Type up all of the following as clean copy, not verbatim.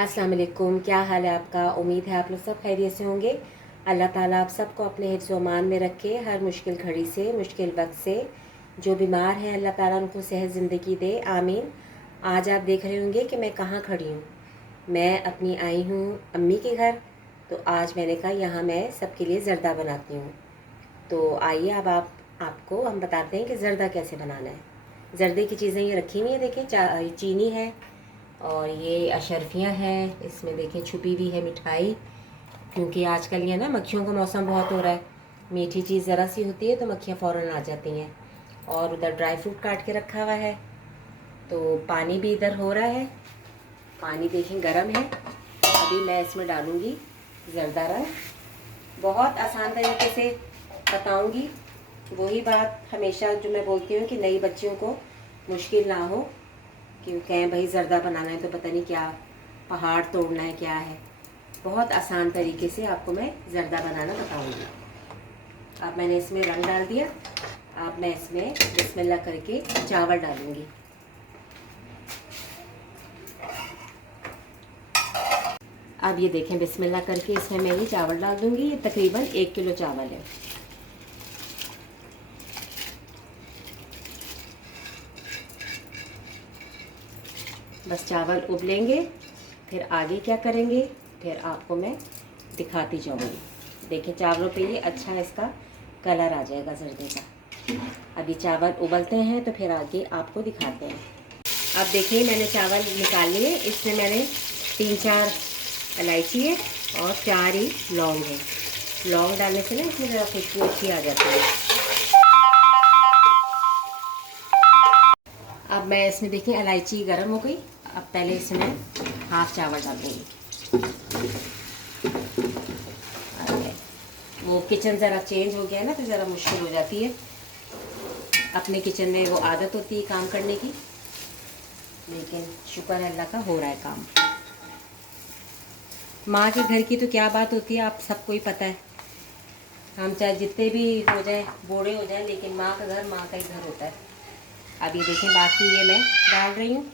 अस्सलाम वालेकुम। क्या हाल है आपका? उम्मीद है आप लोग सब खैरियत से होंगे। अल्लाह ताला आप सबको अपने हिफ्ज़ व अमान में रखे, हर मुश्किल घड़ी से, मुश्किल वक्त से। जो बीमार हैं अल्लाह ताला उनको सेहत ज़िंदगी दे, आमीन। आज आप देख रहे होंगे कि मैं कहाँ खड़ी हूँ। मैं अपनी आई हूँ अम्मी के घर। तो आज मैंने कहा यहाँ मैं सबके लिए ज़र्दा बनाती हूँ। तो आइए अब आपको हम बताते हैं कि ज़र्दा कैसे बनाना है। ज़र्दे की चीज़ें ये रखी हुई हैं, देखें चीनी है और ये अशरफियाँ हैं, इसमें देखें छुपी हुई है मिठाई, क्योंकि आजकल ये ना मक्खियों का मौसम बहुत हो रहा है। मीठी चीज़ ज़रा सी होती है तो मक्खियाँ फ़ौरन आ जाती हैं। और उधर ड्राई फ्रूट काट के रखा हुआ है। तो पानी भी इधर हो रहा है, पानी देखें गर्म है। अभी मैं इसमें डालूँगी ज़र्दा रंग। बहुत आसान तरीके से बताऊँगी, वही बात हमेशा जो मैं बोलती हूँ कि नई बच्चियों को मुश्किल ना हो, कि कहें भाई ज़र्दा बनाना है तो पता नहीं क्या पहाड़ तोड़ना है क्या है। बहुत आसान तरीके से आपको मैं ज़र्दा बनाना बताऊंगी। अब मैंने इसमें रंग डाल दिया। अब मैं इसमें बिस्मिल्लाह करके चावल डालूंगी। अब ये देखें, बिस्मिल्लाह करके इसमें मैं ये चावल डाल दूंगी। ये तकरीबन 1 किलो चावल है। बस चावल उबलेंगे, फिर आगे क्या करेंगे फिर आपको मैं दिखाती जाऊंगी। देखिए चावलों पे ये अच्छा इसका कलर आ जाएगा ज़र्दे का। अभी चावल उबलते हैं तो फिर आगे आपको दिखाते हैं। अब देखिए मैंने चावल निकाल लिए। इसमें मैंने 3-4 इलायची है और 4 ही लौंग है। लौंग डालने से ना इसमें ज़रा खुशबू अच्छी आ जाती है। अब मैं इसमें देखिए इलायची गर्म हो गई। अब पहले इसमें हाफ चावल डाल दूँगी। वो किचन ज़रा चेंज हो गया है ना, तो ज़रा मुश्किल हो जाती है। अपने किचन में वो आदत होती है काम करने की, लेकिन शुक्र है अल्लाह का हो रहा है काम। माँ के घर की तो क्या बात होती है, आप सबको ही पता है। हम चाहे जितने भी हो जाए, बूढ़े हो जाए, लेकिन माँ का घर माँ का ही घर होता है। अब ये देखें, बाकी ये मैं डाल रही हूँ।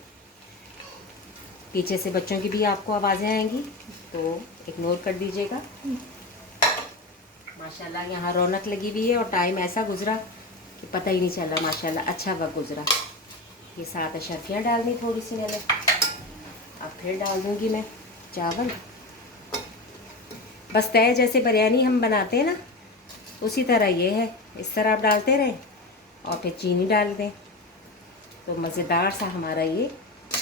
पीछे से बच्चों की भी आपको आवाज़ें आएंगी, तो इग्नोर कर दीजिएगा। माशाल्लाह यहाँ रौनक लगी हुई है और टाइम ऐसा गुजरा कि पता ही नहीं चल रहा। माशाल्लाह अच्छा वक्त गुजरा। ये 7 अशरफियाँ डालनी थोड़ी सी मैंने। अब फिर डाल दूँगी मैं चावल। बस तय जैसे बिरयानी हम बनाते हैं ना, उसी तरह ये है। इस तरह आप डालते रहें और फिर चीनी डाल दें, तो मज़ेदार सा हमारा ये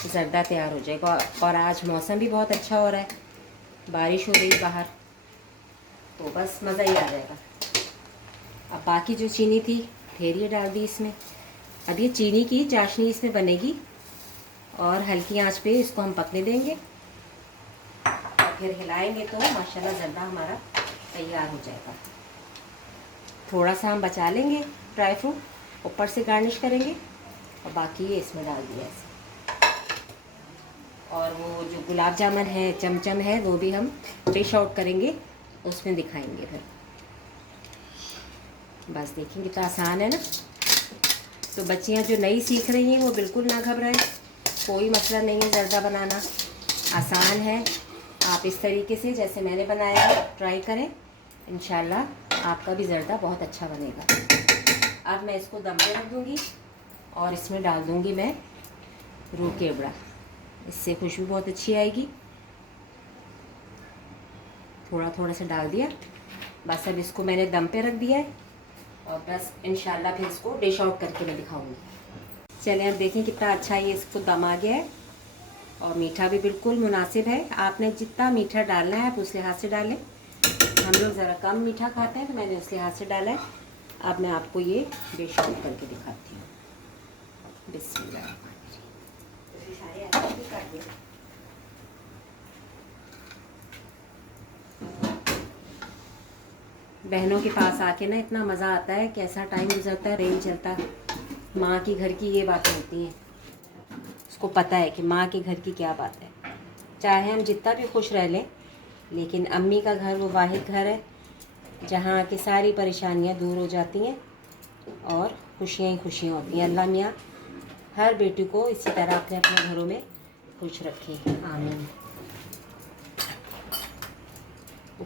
ज़र्दा तैयार हो जाएगा। और आज मौसम भी बहुत अच्छा हो रहा है, बारिश हो रही है बाहर, तो बस मज़ा ही आ जाएगा। अब बाकी जो चीनी थी फिर ये डाल दी इसमें। अब ये चीनी की चाशनी इसमें बनेगी और हल्की आंच पे इसको हम पकने देंगे और फिर हिलाएंगे तो माशाल्लाह ज़र्दा हमारा तैयार हो जाएगा। थोड़ा सा हम बचा लेंगे ड्राई फ्रूट, ऊपर से गार्निश करेंगे और बाकी ये इसमें डाल दिया ऐसे। और वो जो गुलाब जामुन है, चमचम है, वो भी हम डिश आउट करेंगे, उसमें दिखाएंगे फिर। बस देखें कितना आसान है ना। तो बच्चियां जो नई सीख रही हैं वो बिल्कुल ना घबराएं, कोई मसला नहीं है। ज़र्दा बनाना आसान है। आप इस तरीके से जैसे मैंने बनाया है ट्राई करें, इंशाल्लाह आपका भी ज़र्दा बहुत अच्छा बनेगा। अब मैं इसको दम पे रख दूँगी और इसमें डाल दूँगी मैं रूह केवड़ा। इससे खुशबू बहुत अच्छी आएगी। थोड़ा थोड़ा सा डाल दिया। बस अब इसको मैंने दम पे रख दिया है और बस इंशाल्लाह फिर इसको डिश आउट करके मैं दिखाऊंगी। चलें अब देखें कितना अच्छा ये इसको दम आ गया है और मीठा भी बिल्कुल मुनासिब है। आपने जितना मीठा डालना है आप उस लिहाज से डालें। हम लोग ज़रा कम मीठा खाते हैं तो मैंने उस लिहाज से डाला है। अब मैं आपको ये डिश आउट करके दिखाती हूँ। बिस्मिल्लाह। बहनों के पास आके ना इतना मज़ा आता है, कैसा टाइम गुजरता है, रेल चलता। माँ की घर की ये बातें होती हैं, उसको पता है कि माँ के घर की क्या बात है। चाहे हम जितना भी खुश रह लें, लेकिन अम्मी का घर वो वाहिद घर है जहाँ की सारी परेशानियाँ दूर हो जाती हैं और खुशियाँ ही खुशियाँ होती हैं। अल्लाह मियाँ हर बेटी को इसी तरह अपने अपने घरों में खुश रखे, आमीन।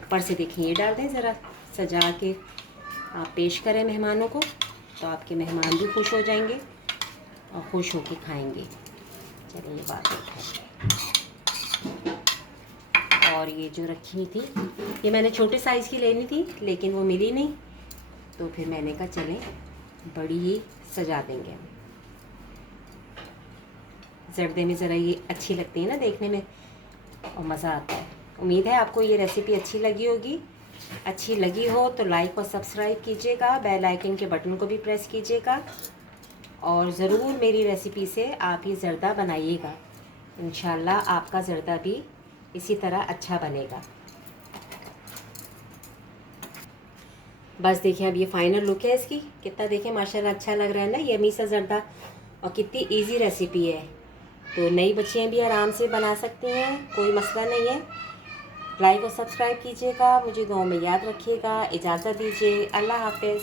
ऊपर से देखिए ये डाल दें, ज़रा सजा के आप पेश करें मेहमानों को, तो आपके मेहमान भी खुश हो जाएंगे और खुश होकर खाएंगे। चलिए ये बात है। और ये जो रखी हुई थी, ये मैंने छोटे साइज़ की लेनी थी लेकिन वो मिली नहीं, तो फिर मैंने कहा चलें बड़ी ही सजा देंगे हम। जर्दे में ज़रा ये अच्छी लगती है ना देखने में और मज़ा आता है। उम्मीद है आपको ये रेसिपी अच्छी लगी होगी। अच्छी लगी हो तो लाइक और सब्सक्राइब कीजिएगा, बेल आइकन के बटन को भी प्रेस कीजिएगा और ज़रूर मेरी रेसिपी से आप ये ज़र्दा बनाइएगा। इंशाल्लाह आपका ज़र्दा भी इसी तरह अच्छा बनेगा। बस देखिए अब ये फाइनल लुक है इसकी, कितना देखें माशाल्लाह अच्छा लग रहा है ना यम्मी सा ज़र्दा, और कितनी इजी रेसिपी है। तो नई बच्चियाँ भी आराम से बना सकती हैं, कोई मसला नहीं है। लाइक और सब्सक्राइब कीजिएगा, मुझे दुआ में याद रखिएगा। इजाज़त दीजिए, अल्लाह हाफ़िज़।